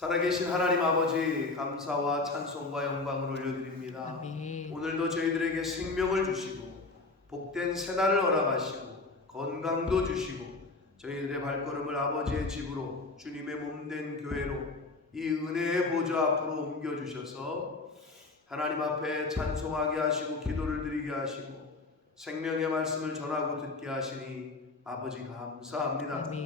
살아계신 하나님 아버지, 감사와 찬송과 영광을 올려드립니다. 아멘. 오늘도 저희들에게 생명을 주시고 복된 새날을 허락하시고 건강도 주시고 저희들의 발걸음을 아버지의 집으로, 주님의 몸된 교회로, 이 은혜의 보좌 앞으로 옮겨주셔서 하나님 앞에 찬송하게 하시고 기도를 드리게 하시고 생명의 말씀을 전하고 듣게 하시니 아버지 감사합니다. 아멘.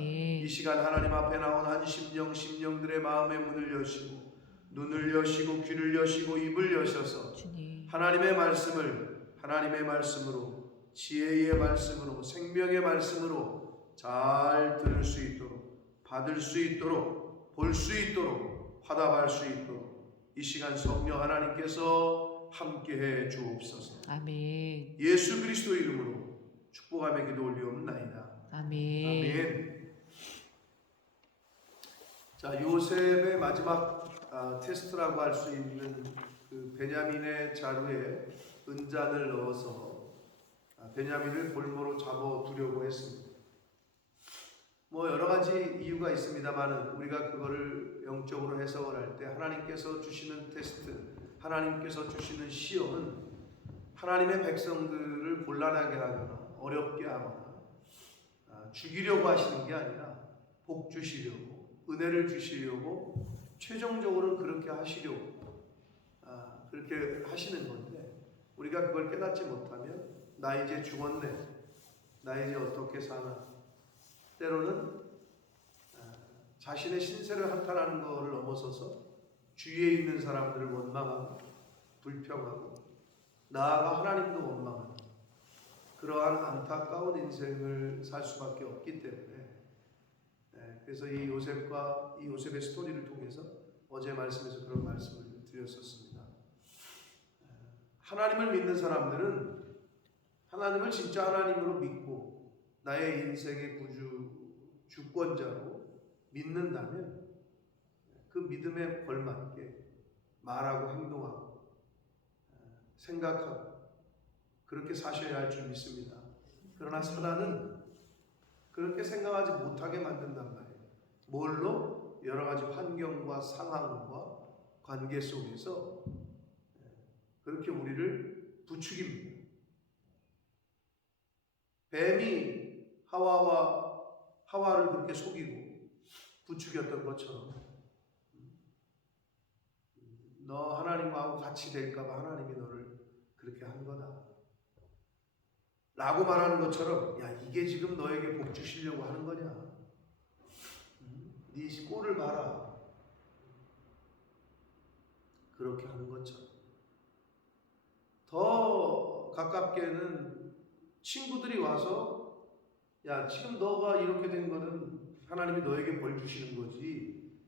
이 시간 하나님 앞에 나온 한 심령들의 마음의 문을 여시고 눈을 여시고 귀를 여시고 입을 여셔서 주님. 하나님의 말씀으로, 지혜의 말씀으로, 생명의 말씀으로 잘 들을 수 있도록, 받을 수 있도록, 볼 수 있도록, 화답할 수 있도록 이 시간 성령 하나님께서 함께해 주옵소서. 아멘. 예수 그리스도 이름으로 축복하며 기도 올리옵나이다. 아멘. 아멘. 자, 요셉의 마지막 테스트라고 할 수 있는 그 베냐민의 자루에 은잔을 넣어서 베냐민을 볼모로 잡아두려고 했습니다. 뭐 여러 가지 이유가 있습니다만은 우리가 그거를 영적으로 해석을 할 때 하나님께서 주시는 테스트, 하나님께서 주시는 시험은 하나님의 백성들을 곤란하게 하거나 어렵게 하거나 죽이려고 하시는 게 아니라 복 주시려고, 은혜를 주시려고, 최종적으로는 그렇게 하시려고 그렇게 하시는 건데, 우리가 그걸 깨닫지 못하면 나 이제 죽었네, 나 이제 어떻게 사나, 때로는 자신의 신세를 한탄하는 것을 넘어서서 주위에 있는 사람들을 원망하고 불평하고 나아가 하나님도 원망하고 그러한 안타까운 인생을 살 수밖에 없기 때문에, 그래서 이 요셉의 스토리를 통해서 어제 말씀에서 그런 말씀을 드렸었습니다. 하나님을 믿는 사람들은 하나님을 진짜 하나님으로 믿고 나의 인생의 주권자로 믿는다면 그 믿음에 걸맞게 말하고 행동하고 생각하고 그렇게 사셔야 할 줄 믿습니다. 그러나 사단은 그렇게 생각하지 못하게 만든단 말이에요. 뭘로? 여러 가지 환경과 상황과 관계 속에서 그렇게 우리를 부추깁니다. 뱀이 하와를 그렇게 속이고 부추겼던 것처럼 너 하나님하고 같이 될까봐 하나님이 너를 그렇게 한 거다 라고 말하는 것처럼, 야, 이게 지금 너에게 복 주시려고 하는 거냐? 네 꼴을 봐라. 그렇게 하는 것처럼. 더 가깝게는 친구들이 와서, 야, 지금 너가 이렇게 된 거는 하나님이 너에게 벌 주시는 거지.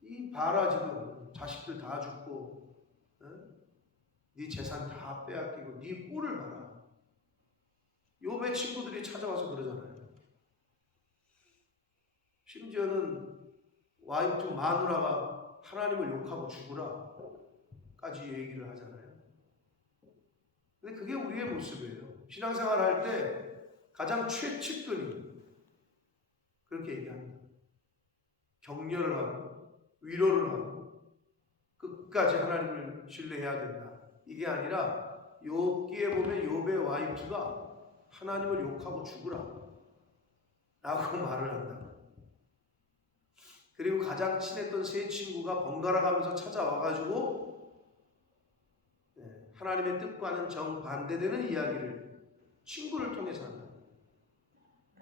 이 봐라, 지금 자식들 다 죽고, 네 재산 다 빼앗기고, 네 꼴을 봐라. 욥의 친구들이 찾아와서 그러잖아요. 심지어는 와이프 마누라가 하나님을 욕하고 죽으라 까지 얘기를 하잖아요. 근데 그게 우리의 모습이에요. 신앙생활 할 때 가장 최측근이 그렇게 얘기합니다. 격려를 하고 위로를 하고 끝까지 하나님을 신뢰해야 된다. 이게 아니라 욥기에 보면 욥의 와이프가 하나님을 욕하고 죽으라 라고 말을 한다. 그리고 가장 친했던 세 친구가 번갈아 가면서 찾아와가지고 하나님의 뜻과는 정반대되는 이야기를 친구를 통해서 한다.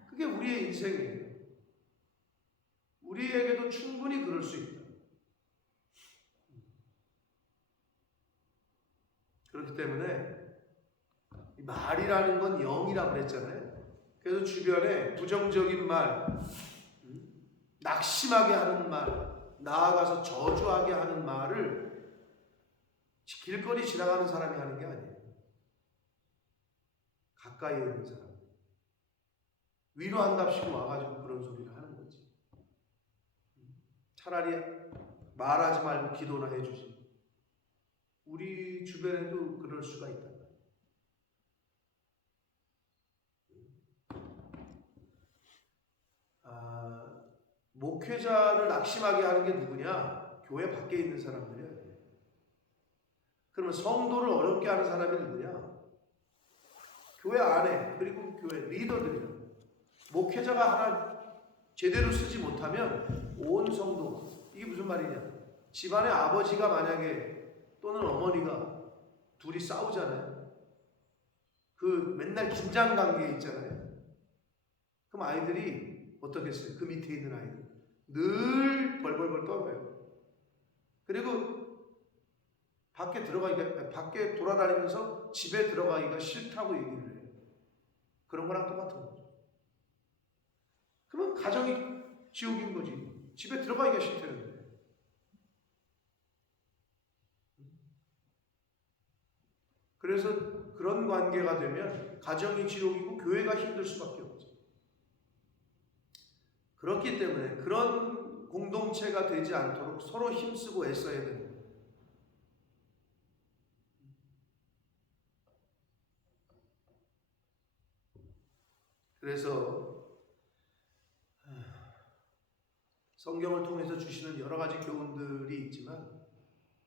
그게 우리의 인생이에요. 우리에게도 충분히 그럴 수 있다. 그렇기 때문에 말이라는 건 영이라고 그랬잖아요. 그래서 주변에 부정적인 말, 낙심하게 하는 말, 나아가서 저주하게 하는 말을 길거리 지나가는 사람이 하는 게 아니에요. 가까이에 있는 사람. 위로한답시고 와가지고 그런 소리를 하는 거지. 차라리 말하지 말고 기도나 해주지. 우리 주변에도 그럴 수가 있다. 목회자를 낙심하게 하는 게 누구냐? 교회 밖에 있는 사람들이야. 그러면 성도를 어렵게 하는 사람이 누구냐? 교회 안에, 그리고 교회 리더들이야. 목회자가 하나 제대로 쓰지 못하면 온 성도, 이게 무슨 말이냐? 집안의 아버지가 만약에 또는 어머니가 둘이 싸우잖아요. 그 맨날 긴장 관계에 있잖아요. 그럼 아이들이 어떻겠어요? 그 밑에 있는 아이들 늘 벌벌벌 떨어요. 그리고 밖에 돌아다니면서 집에 들어가기가 싫다고 얘기를 해요. 그런 거랑 똑같은 거죠. 그러면 가정이 지옥인 거지. 집에 들어가기가 싫다는데. 그래서 그런 관계가 되면 가정이 지옥이고 교회가 힘들 수밖에 없죠. 그렇기 때문에 그런 공동체가 되지 않도록 서로 힘쓰고 애써야 됩니다. 그래서 성경을 통해서 주시는 여러 가지 교훈들이 있지만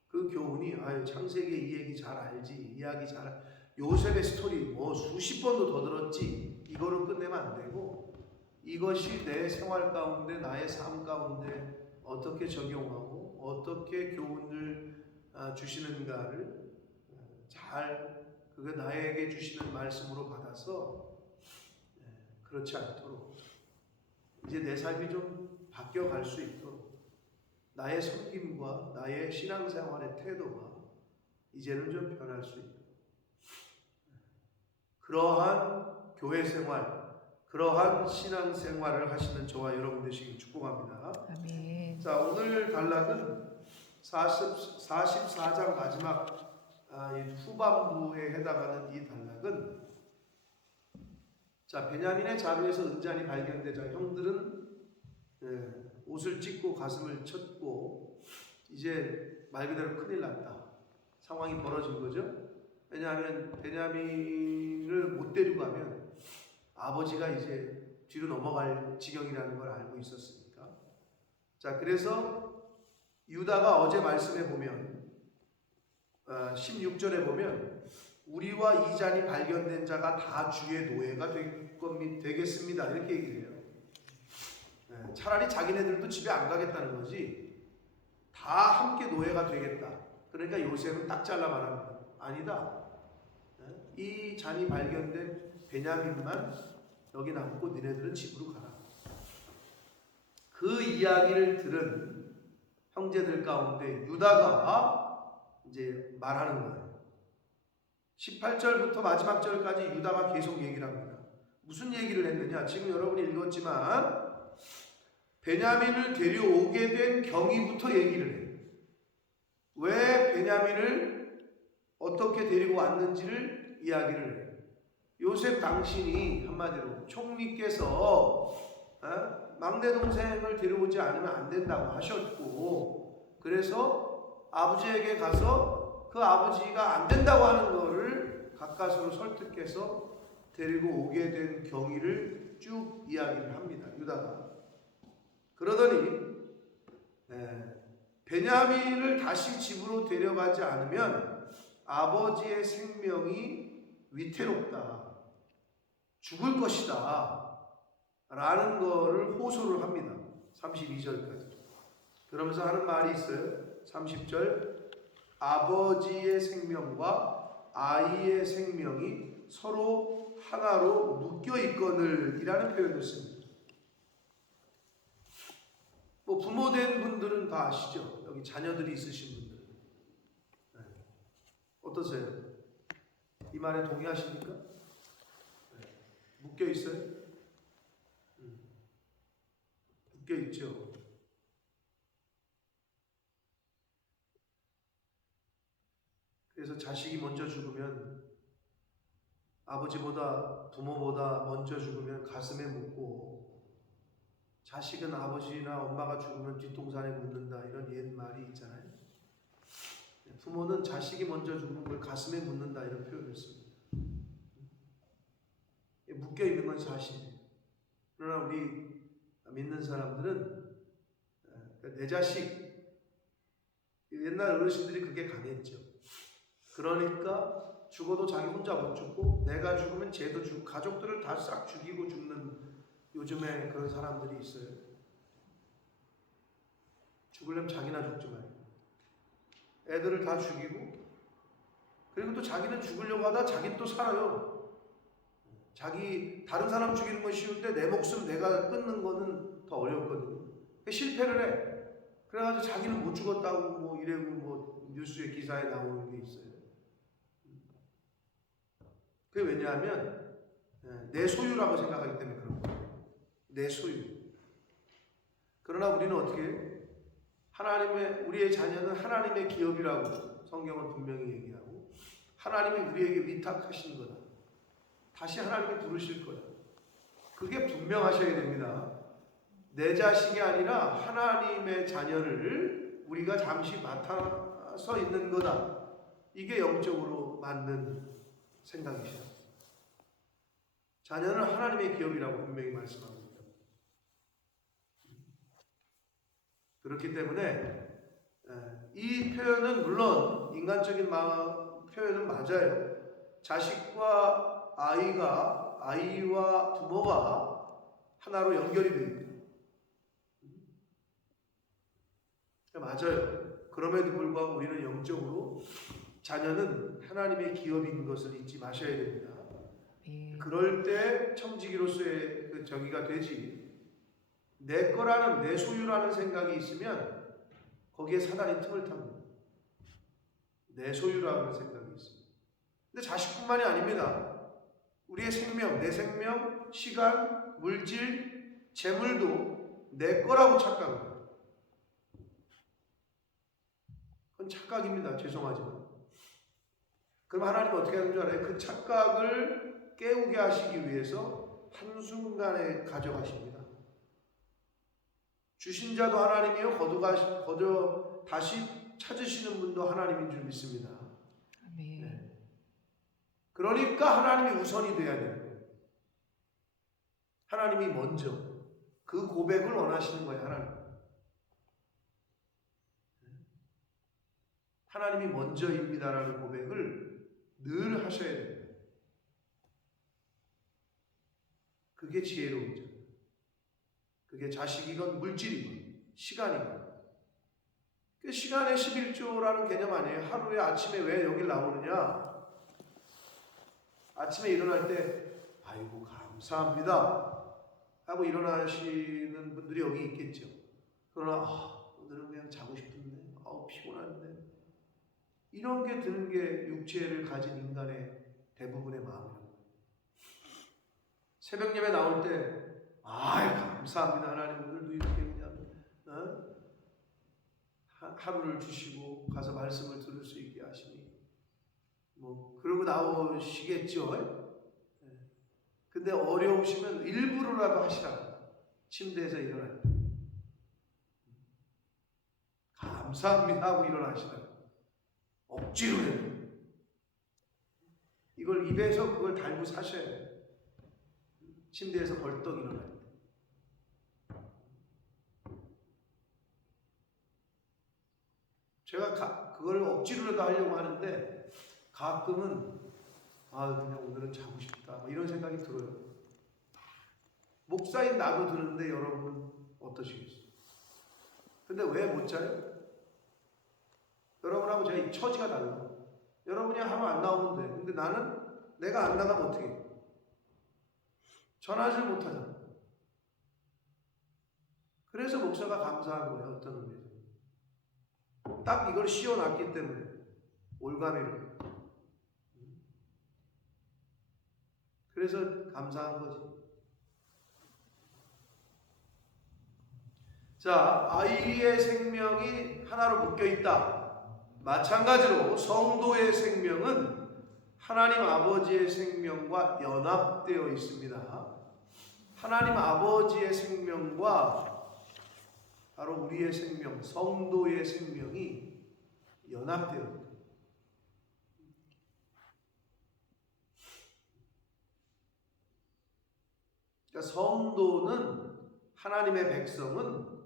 그 교훈이 창세기 이 얘기 잘 알지, 이야기 잘, 요셉의 스토리 뭐 수십 번도 더 들었지, 이거로 끝내면 안 되고 이것이 내 생활 가운데, 나의 삶 가운데 어떻게 적용하고 어떻게 교훈을 주시는가를 잘, 그게 나에게 주시는 말씀으로 받아서 그렇지 않도록 이제 내 삶이 좀 바뀌어갈 수 있도록 나의 섬김과 나의 신앙생활의 태도가 이제는 좀 변할 수 있도록 그러한 교회생활, 그러한 신앙생활을 하시는 저와 여러분 되시길 축복합니다. 아멘. 자, 오늘 단락은 44장 마지막 후반부에 해당하는 이 단락은, 자, 베냐민의 자루에서 은잔이 발견되자 형들은 옷을 찢고 가슴을 쳤고 이제 말 그대로 큰일 났다. 상황이 벌어진 거죠. 왜냐하면 베냐민을 못 데리고 가면 아버지가 이제 뒤로 넘어갈 지경이라는 걸 알고 있었으니까. 자, 그래서 유다가 어제 말씀해 보면 16절에 보면 우리와 이 잔이 발견된 자가 다 주의 노예가 되겠습니다. 이렇게 얘기를 해요. 차라리 자기네들도 집에 안 가겠다는 거지. 다 함께 노예가 되겠다. 그러니까 요셉은 딱 잘라 말합니다. 아니다. 이 잔이 발견된 베냐민만 여기 남고 니네들은 집으로 가라. 그 이야기를 들은 형제들 가운데 유다가 이제 말하는 거예요. 18절부터 마지막 절까지 유다가 계속 얘기를 합니다. 무슨 얘기를 했느냐? 지금 여러분이 읽었지만 베냐민을 데려오게 된 경위부터 얘기를 해요. 왜 베냐민을 어떻게 데리고 왔는지를 이야기를 해요. 요셉 당신이 한마디로 총리께서 막내 동생을 데려오지 않으면 안 된다고 하셨고, 그래서 아버지에게 가서 그 아버지가 안 된다고 하는 거를 가까스로 설득해서 데리고 오게 된 경위를 쭉 이야기를 합니다. 유다가. 그러더니 베냐민을 다시 집으로 데려가지 않으면 아버지의 생명이 위태롭다, 죽을 것이다 라는 거를 호소를 합니다. 32절까지. 그러면서 하는 말이 있어요. 30절, 아버지의 생명과 아이의 생명이 서로 하나로 묶여 있거늘 이라는 표현을 씁니다. 뭐 부모된 분들은 다 아시죠? 여기 자녀들이 있으신 분들은. 어떠세요? 이 말에 동의하십니까? 묶여 있어요? 묶여 있죠. 그래서 자식이 먼저 죽으면, 아버지보다 부모보다 먼저 죽으면 가슴에 묻고, 자식은 아버지나 엄마가 죽으면 뒷동산에 묻는다, 이런 옛 말이 있잖아요. 부모는 자식이 먼저 죽으면 그걸 가슴에 묻는다, 이런 표현을 씁니다. 묶여 있는 건 사실이에요. 그러나 우리 믿는 사람들은 내 자식, 옛날 어르신들이 그게 강했죠. 그러니까 죽어도 자기 혼자 못 죽고 내가 죽으면 쟤도 죽고 가족들을 다 싹 죽이고 죽는 요즘에 그런 사람들이 있어요. 죽으려면 자기나 죽지 말고 애들을 다 죽이고 그리고 또 자기는 죽으려고 하다 자기는 또 살아요. 자기 다른 사람 죽이는 건 쉬운데 내 목숨 내가 끊는 거는 더 어렵거든요. 실패를 해. 그래가지고 자기는 못 죽었다고 뭐 이래고 뭐 뉴스에 기사에 나오는 게 있어요. 그게 왜냐하면 내 소유라고 생각하기 때문에 그런 거예요. 내 소유. 그러나 우리는 어떻게 해요? 우리의 자녀는 하나님의 기업이라고 성경은 분명히 얘기하고 하나님이 우리에게 위탁하신 거다. 다시 하나님이 부르실 거다. 그게 분명하셔야 됩니다. 내 자식이 아니라 하나님의 자녀를 우리가 잠시 맡아서 있는 거다. 이게 영적으로 맞는 생각이시다. 자녀는 하나님의 기업이라고 분명히 말씀합니다. 그렇기 때문에 이 표현은 물론 인간적인 표현은 맞아요. 자식과 아이와 부모가 하나로 연결이 됩니다. 맞아요. 그럼에도 불구하고 우리는 영적으로 자녀는 하나님의 기업인 것을 잊지 마셔야 됩니다. 그럴 때 청지기로서의 그 정의가 되지. 내 거라는 내 소유라는 생각이 있으면 거기에 사단이 틈을 탑니다. 내 소유라는 생각이 있습니다. 근데 자식뿐만이 아닙니다. 우리의 생명, 내 생명, 시간, 물질, 재물도 내 거라고 착각합니다. 그건 착각입니다. 죄송하지만. 그럼 하나님은 어떻게 하는 줄 알아요? 그 착각을 깨우게 하시기 위해서 한순간에 가져가십니다. 주신 자도 하나님이요 거저 다시 찾으시는 분도 하나님인 줄 믿습니다. 네. 그러니까 하나님이 우선이 돼야 돼요. 하나님이 먼저 그 고백을 원하시는 거예요. 하나님이 먼저입니다라는 고백을 늘 하셔야 돼요. 그게 지혜로운 점. 그게 자식이건 물질이건 시간이건. 시간의 11조라는 개념 아니에요. 하루에 아침에 왜 여기 나오느냐? 아침에 일어날 때 아이고 감사합니다 하고 일어나시는 분들이 여기 있겠죠. 그러나 오늘은 그냥 자고 싶은데 피곤한데 이런 게 드는 게 육체를 가진 인간의 대부분의 마음이에요. 새벽 예배 나올 때 감사합니다 하나님 오늘도 이렇게 그냥 하루를 주시고 가서 말씀을 들을 수 있게 하시니 그러고 나오시겠죠. 근데 어려우시면 일부러라도 하시라. 침대에서 일어날 때 감사합니다 하고 일어나시라. 억지로 해요. 이걸 입에서 그걸 달고 사셔야 돼요. 침대에서 벌떡 일어날 때. 제가 그걸 억지로라도 하려고 하는데 가끔은 그냥 오늘은 자고 싶다 이런 생각이 들어요. 목사인 나도 드는데 여러분은 어떠시겠어요? 근데 왜 못 자요? 여러분하고 제가 이 처지가 달라. 여러분이 하루 안 나오면 돼. 근데 나는 내가 안 나가면 어떻게 해? 전하지를 못하잖아. 그래서 목사가 감사한 거예요. 어떤 의미에서. 딱 이걸 씌워놨기 때문에 올가미를. 그래서 감사한 거지. 자, 아이의 생명이 하나로 묶여 있다. 마찬가지로 성도의 생명은 하나님 아버지의 생명과 연합되어 있습니다. 하나님 아버지의 생명과 바로 우리의 생명, 성도의 생명이 연합되어 있다. 그러니까 성도는 하나님의 백성은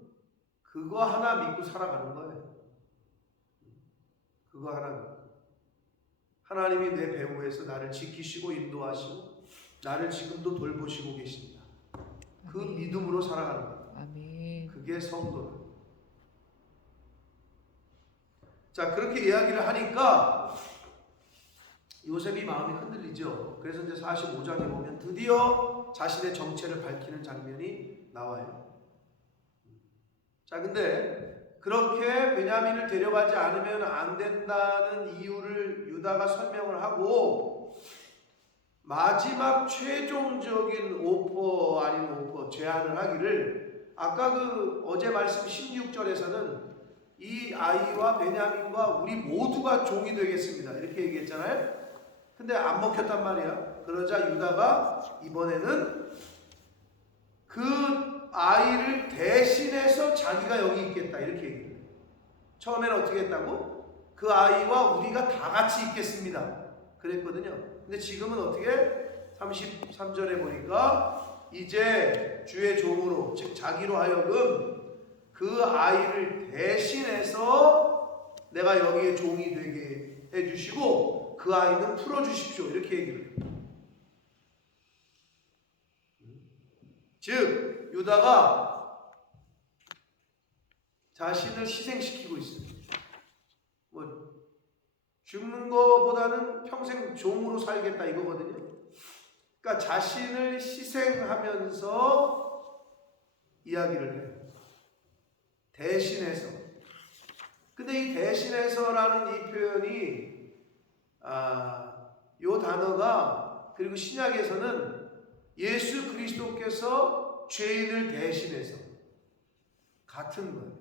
그거 하나 믿고 살아가는 거예요. 그거 하나님이 내 배후에서 나를 지키시고 인도하시고 나를 지금도 돌보시고 계십니다. 그 아멘. 믿음으로 살아가는 거예요. 아멘. 그게 성도는. 자, 그렇게 이야기를 하니까 요셉이 마음이 흔들리죠. 그래서 이제 45장에 보면 드디어 자신의 정체를 밝히는 장면이 나와요. 자, 근데 그렇게 베냐민을 데려가지 않으면 안 된다는 이유를 유다가 설명을 하고 마지막 최종적인 오퍼 아닌 오퍼 제안을 하기를 아까 그 어제 말씀 16절에서는 이 아이와 베냐민과 우리 모두가 종이 되겠습니다. 이렇게 얘기했잖아요. 근데 안 먹혔단 말이야. 그러자 유다가 이번에는 그 아이를 대신해서 자기가 여기 있겠다 이렇게 얘기해요. 처음에는 어떻게 했다고? 그 아이와 우리가 다 같이 있겠습니다 그랬거든요. 근데 지금은 어떻게? 33절에 보니까 이제 주의 종으로 즉 자기로 하여금 그 아이를 대신해서 내가 여기에 종이 되게 해주시고 그 아이는 풀어주십시오 이렇게 얘기를 해요. 즉 유다가 자신을 희생시키고 있습니다. 뭐 죽는 것보다는 평생 종으로 살겠다 이거거든요. 그러니까 자신을 희생하면서 이야기를 해요. 대신해서. 근데 이 대신해서라는 이 표현이 요 단어가 그리고 신약에서는 예수 그리스도께서 죄인을 대신해서 같은 거예요.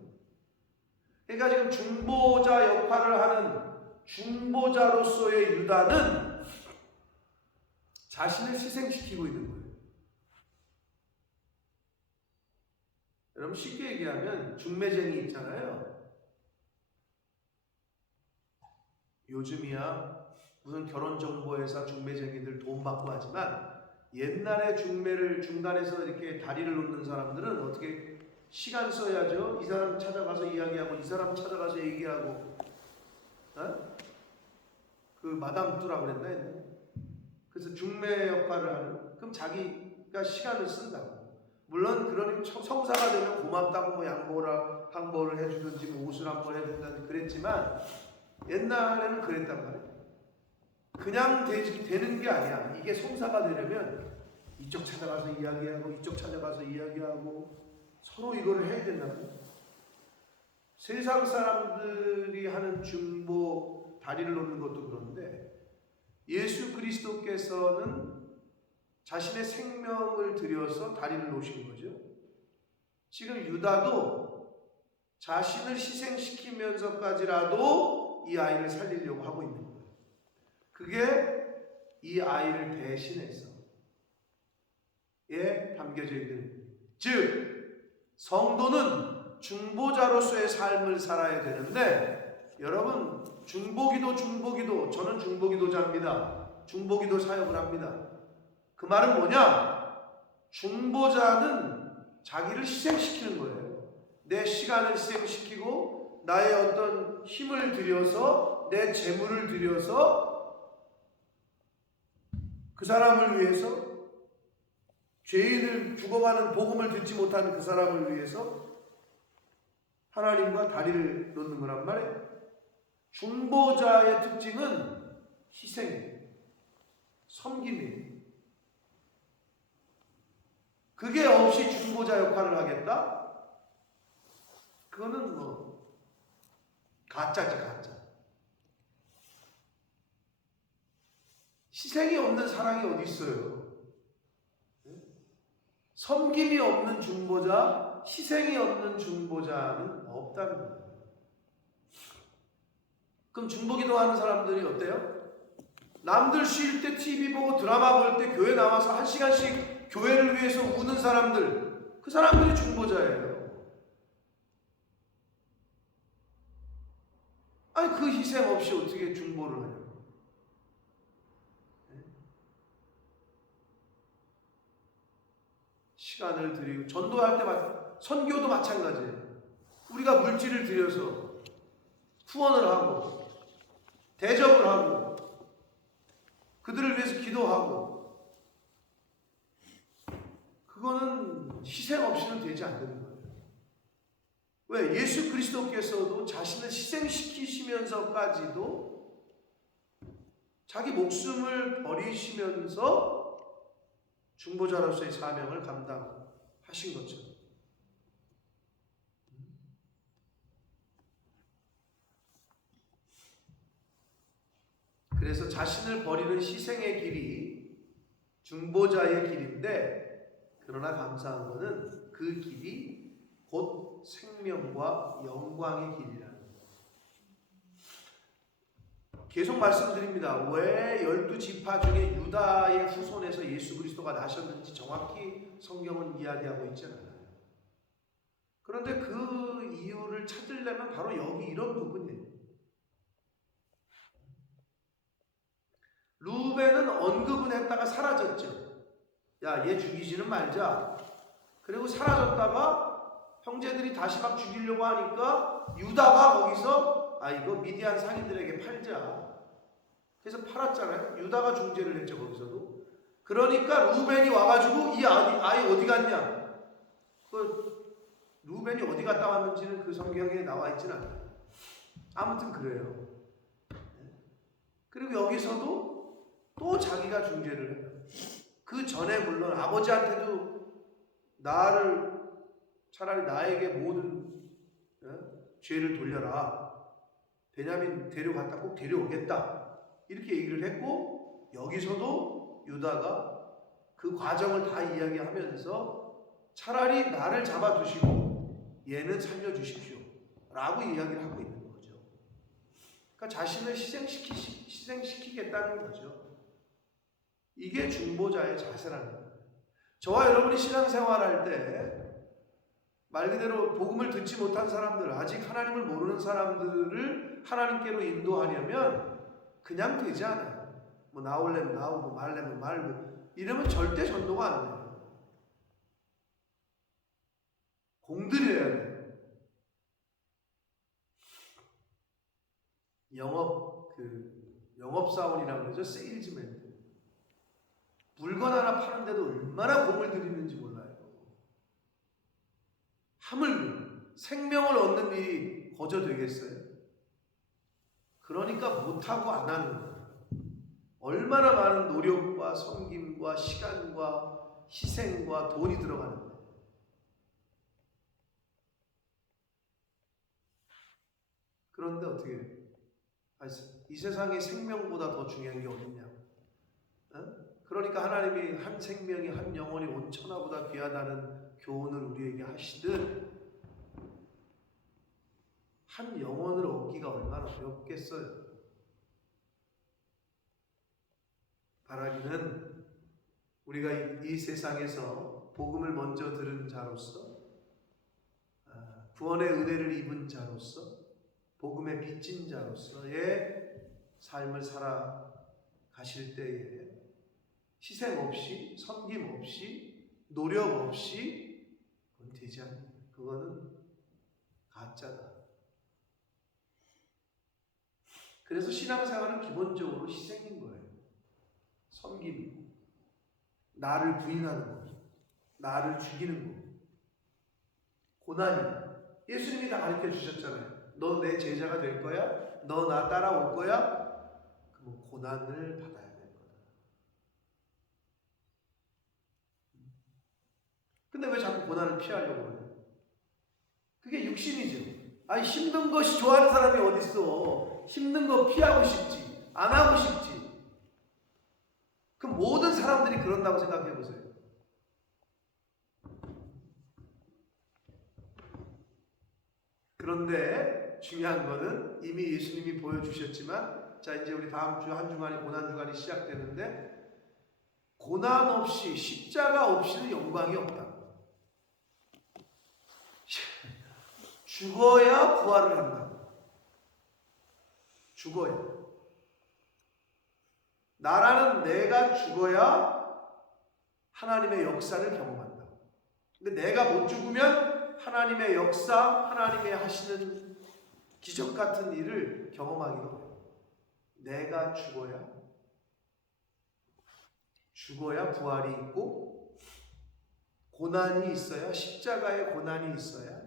그러니까 지금 중보자 역할을 하는 중보자로서의 유다는 자신을 희생시키고 있는 거예요. 여러분 쉽게 얘기하면 중매쟁이 있잖아요. 요즘이야 무슨 결혼정보회사 중매쟁이들 돈 받고 하지만 옛날에 중매를 중간에서 이렇게 다리를 놓는 사람들은 어떻게 시간 써야죠. 이 사람 찾아가서 이야기하고 이 사람 찾아가서 얘기하고 그 마담 뚜라 그랬나 했네. 그래서 중매 역할을 하는 그럼 자기가 시간을 쓴다고. 물론 그러니 성사가 되면 고맙다고 뭐 양보를 해주든지 뭐 옷을 한 번 해준다든지 그랬지만 옛날에는 그랬단 말이에요. 그냥 되는 게 아니야. 이게 성사가 되려면 이쪽 찾아가서 이야기하고 이쪽 찾아가서 이야기하고 서로 이거를 해야 된다고. 세상 사람들이 하는 중보 다리를 놓는 것도 그런데 예수 그리스도께서는 자신의 생명을 들여서 다리를 놓으신 거죠. 지금 유다도 자신을 희생시키면서까지라도 이 아이를 살리려고 하고 있는 거예요. 그게 이 아이를 대신해서 담겨져 있는, 즉 성도는 중보자로서의 삶을 살아야 되는데, 여러분 중보기도 저는 중보기도자입니다. 중보기도 사역을 합니다. 그 말은 뭐냐? 중보자는 자기를 희생시키는 거예요. 내 시간을 희생시키고 나의 어떤 힘을 들여서 내 재물을 들여서 그 사람을 위해서, 죄인을 죽어가는 복음을 듣지 못하는 그 사람을 위해서 하나님과 다리를 놓는 거란 말이에요. 중보자의 특징은 희생이에요. 섬김이에요. 그게 없이 중보자 역할을 하겠다? 그거는 뭐 가짜지 가짜. 희생이 없는 사랑이 어디 있어요? 섬김이 없는 중보자, 희생이 없는 중보자는 없다는 거예요. 그럼 중보기도 하는 사람들이 어때요? 남들 쉴 때 TV 보고 드라마 볼 때 교회 나와서 1시간씩 교회를 위해서 우는 사람들, 그 사람들이 중보자예요. 아니 그 희생 없이 어떻게 중보를 하냐고. 시간을 드리고 전도할 때 선교도 마찬가지예요. 우리가 물질을 들여서 후원을 하고 대접을 하고 그들을 위해서 기도하고, 그거는 희생 없이는 되지 않는 거예요. 왜? 예수 그리스도께서도 자신을 희생시키시면서까지도 자기 목숨을 버리시면서 중보자로서의 사명을 감당하신 것처럼. 그래서 자신을 버리는 희생의 길이 중보자의 길인데, 그러나 감사한 것은 그 길이 곧 생명과 영광의 길이라는 거예요. 계속 말씀드립니다. 왜 12지파 중에 유다의 후손에서 예수 그리스도가 나셨는지 정확히 성경은 이야기하고 있지 않아요. 그런데 그 이유를 찾으려면 바로 여기 이런 부분이에요. 루벤은 언급은 했다가 사라졌죠. 야, 얘 죽이지는 말자. 그리고 사라졌다가 형제들이 다시 막 죽이려고 하니까 유다가 거기서 이거 미디안 상인들에게 팔자. 그래서 팔았잖아요. 유다가 중재를 했죠, 거기서도. 그러니까 루벤이 와가지고 이 아이 어디 갔냐? 루벤이 어디 갔다 왔는지는 그 성경에 나와 있지는 않아요. 아무튼 그래요. 그리고 여기서도 또 자기가 중재를 해요. 그 전에 물론 아버지한테도 차라리 나에게 모든 죄를 돌려라. 베냐민 데려갔다 꼭 데려오겠다. 이렇게 얘기를 했고, 여기서도 유다가 그 과정을 다 이야기하면서 차라리 나를 잡아두시고 얘는 살려주십시오 라고 이야기를 하고 있는 거죠. 그러니까 자신을 희생시키겠다는 거죠. 이게 중보자의 자세라는 거예요. 저와 여러분이 신앙생활할 때 말 그대로 복음을 듣지 못한 사람들, 아직 하나님을 모르는 사람들을 하나님께로 인도하려면 그냥 되지 않아요. 뭐 나오려면 나오고 말려면 말고 이러면 절대 전도가 안 돼요. 공들여야 돼요. 영업사원이라고 그러죠. 세일즈맨. 물건 하나 파는데도 얼마나 공을 들이는지 몰라요. 하물며 생명을 얻는 일이 거저 되겠어요? 그러니까 못하고 안 하는 거예요. 얼마나 많은 노력과 섬김과 시간과 희생과 돈이 들어가는 거예요. 그런데 어떻게 해요? 이 세상에 생명보다 더 중요한 게 어딨냐? 그러니까 하나님이 한 생명이 한 영혼이 온 천하보다 귀하다는 교훈을 우리에게 하시듯 한 영혼을 얻기가 얼마나 어렵겠어요. 바라기는 우리가 이 세상에서 복음을 먼저 들은 자로서, 구원의 은혜를 입은 자로서, 복음에 빚진 자로서의 삶을 살아가실 때에 희생 없이, 섬김 없이, 노력 없이 그건 되지 않는, 그거는 가짜다. 그래서 신앙생활은 기본적으로 희생인 거예요. 섬김, 나를 부인하는 거, 나를 죽이는 거, 고난이. 예수님이 다 가르쳐 주셨잖아요. 너 내 제자가 될 거야? 너 나 따라올 거야? 그럼 고난을 받아야 될 거다. 근데 왜 자꾸 고난을 피하려고 해요? 그게 육신이죠. 힘든 것이 좋아하는 사람이 어딨어. 힘든 거 피하고 싶지, 안 하고 싶지. 그럼 모든 사람들이 그런다고 생각해 보세요. 그런데 중요한 거는 이미 예수님이 보여주셨지만, 자 이제 우리 다음 주 한 주간이 고난 주간이 시작되는데, 고난 없이, 십자가 없이는 영광이 없다. 죽어야 부활을 한다. 죽어야. 나라는 내가 죽어야 하나님의 역사를 경험한다. 근데 내가 못 죽으면 하나님의 역사, 하나님의 하시는 기적 같은 일을 경험하기도 해요. 내가 죽어야 부활이 있고 고난이 있어야, 십자가의 고난이 있어야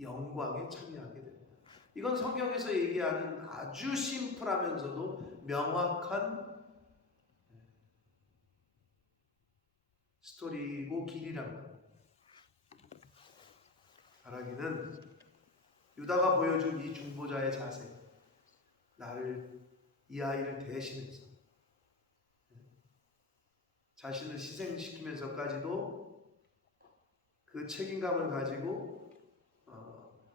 영광에 참여하게 됩니다. 이건 성경에서 얘기하는 아주 심플하면서도 명확한 스토리고 길이랍니다. 바라기는 유다가 보여준 이 중보자의 자세, 이 아이를 대신해서 자신을 희생시키면서까지도 그 책임감을 가지고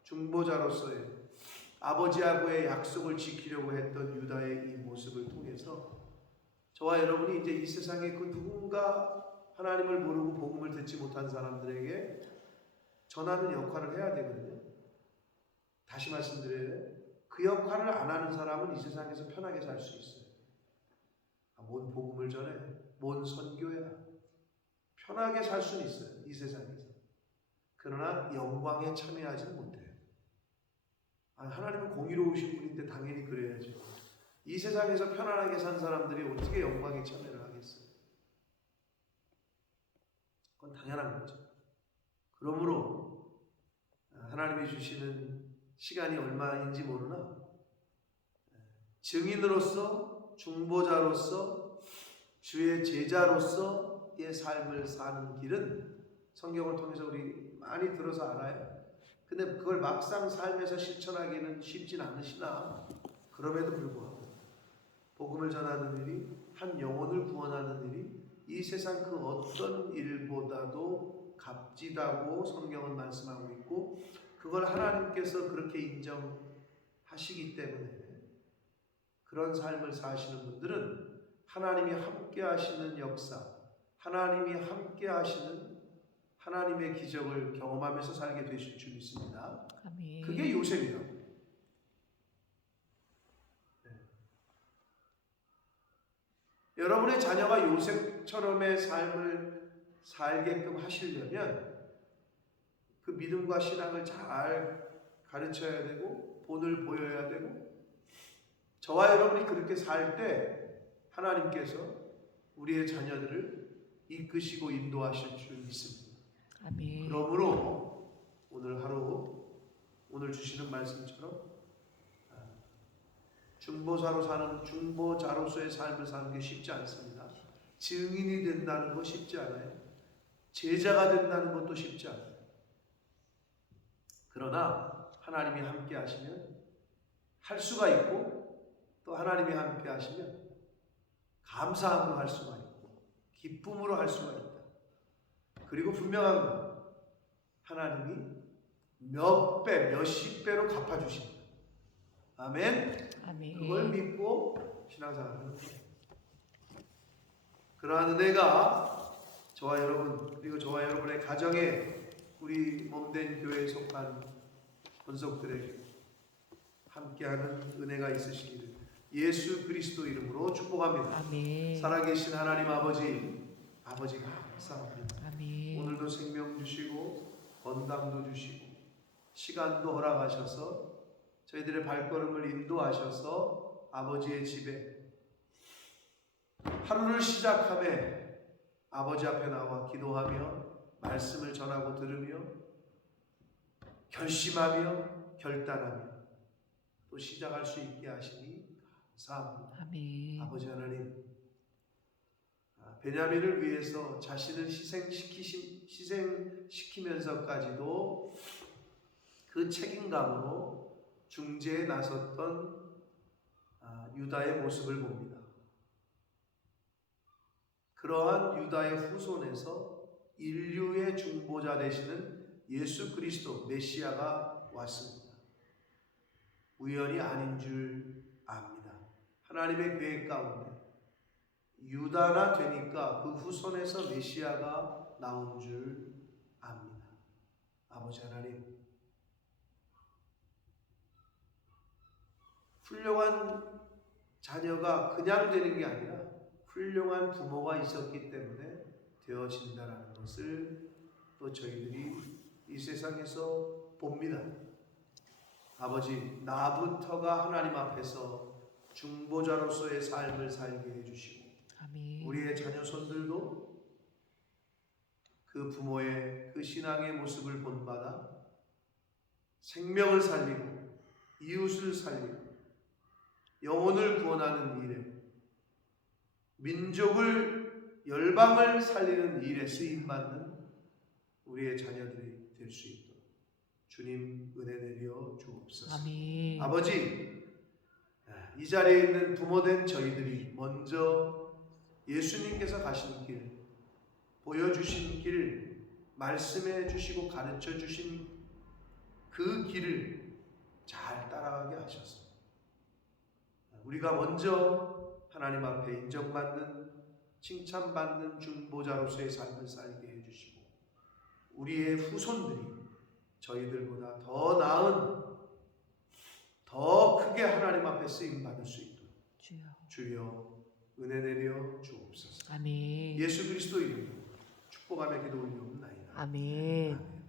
중보자로서의 아버지하고의 약속을 지키려고 했던 유다의 이 모습을 통해서 저와 여러분이 이제 이 세상에 그 누군가 하나님을 모르고 복음을 듣지 못한 사람들에게 전하는 역할을 해야 되거든요. 다시 말씀드려요. 그 역할을 안 하는 사람은 이 세상에서 편하게 살 수 있어요. 뭔 복음을 전해? 뭔 선교야? 편하게 살 수는 있어요. 이 세상에서. 그러나 영광에 참여하지는 못해요. 하나님은 공의로우신 분인데 당연히 그래야죠. 이 세상에서 편안하게 산 사람들이 어떻게 영광에 참여를 하겠어요? 그건 당연한 거죠. 그러므로 하나님이 주시는 시간이 얼마인지 모르나 증인으로서, 중보자로서, 주의 제자로서의 삶을 사는 길은 성경을 통해서 우리 많이 들어서 알아요. 근데 그걸 막상 삶에서 실천하기는 쉽진 않으시나 그럼에도 불구하고 복음을 전하는 일이, 한 영혼을 구원하는 일이 이 세상 그 어떤 일보다도 값지다고 성경은 말씀하고 있고, 그걸 하나님께서 그렇게 인정하시기 때문에 그런 삶을 사시는 분들은 하나님이 함께 하시는 역사, 하나님이 함께 하시는 하나님의 기적을 경험하면서 살게 되실 줄 믿습니다. 아멘. 그게 요셉이라고. 네. 여러분의 자녀가 요셉처럼의 삶을 살게끔 하시려면 그 믿음과 신앙을 잘 가르쳐야 되고 본을 보여야 되고, 저와 여러분이 그렇게 살 때 하나님께서 우리의 자녀들을 이끄시고 인도하실 줄 믿습니다. 아멘. 그러므로 오늘 하루, 오늘 주시는 말씀처럼 중보자로서의 삶을 사는 게 쉽지 않습니다. 증인이 된다는 거 쉽지 않아요. 제자가 된다는 것도 쉽지 않아요. 그러나 하나님이 함께 하시면 할 수가 있고, 또 하나님이 함께 하시면 감사함으로 할 수가 있고 기쁨으로 할 수가 있다. 그리고 분명한 건 하나님이 몇 배, 몇십 배로 갚아주신다. 아멘. 아멘. 그걸 믿고 신앙생활을 하는 거예요. 그러한 은혜가 저와 여러분, 그리고 저와 여러분의 가정에, 우리 몸된 교회에 속한 권속들에게 함께하는 은혜가 있으시기를 예수 그리스도 이름으로 축복합니다. 아멘. 살아계신 하나님 아버지 감사합니다. 아멘. 오늘도 생명 주시고 건강도 주시고 시간도 허락하셔서 저희들의 발걸음을 인도하셔서 아버지의 집에 하루를 시작함에 아버지 앞에 나와 기도하며 말씀을 전하고 들으며 결심하며 결단하며 또 시작할 수 있게 하시니 감사합니다. 아멘. 아버지 하나님, 베냐민을 위해서 자신을 희생시키면서까지도 그 책임감으로 중재에 나섰던 유다의 모습을 봅니다. 그러한 유다의 후손에서 인류의 중보자 되시는 예수 그리스도 메시아가 왔습니다. 우연이 아닌 줄 압니다. 하나님의 계획 가운데 유다나 되니까 그 후손에서 메시아가 나온 줄 압니다. 아버지 하나님, 훌륭한 자녀가 그냥 되는 게 아니라 훌륭한 부모가 있었기 때문에 되어진다는 것을 또 저희들이 이 세상에서 봅니다. 아버지, 나부터가 하나님 앞에서 중보자로서의 삶을 살게 해주시고 아멘. 우리의 자녀손들도 그 부모의 그 신앙의 모습을 본받아 생명을 살리고 이웃을 살리고 영혼을 구원하는 일에 민족을 열방을 살리는 일에 쓰임받는 우리의 자녀들이 될 수 있도록 주님 은혜 내려 주옵소서. 아멘. 아버지, 이 자리에 있는 부모된 저희들이 먼저 예수님께서 가신 길, 보여주신 길, 말씀해 주시고 가르쳐 주신 그 길을 잘 따라가게 하셔서 우리가 먼저 하나님 앞에 인정받는, 칭찬받는 중보자로서의 삶을 살게 해주시고 우리의 후손들이 저희들보다 더 나은, 더 크게 하나님 앞에 쓰임받을 수 있도록 주여 은혜 내려 주옵소서. 아멘. 예수 그리스도 이름으로 축복하며 기도 올리옵나이다. 아멘.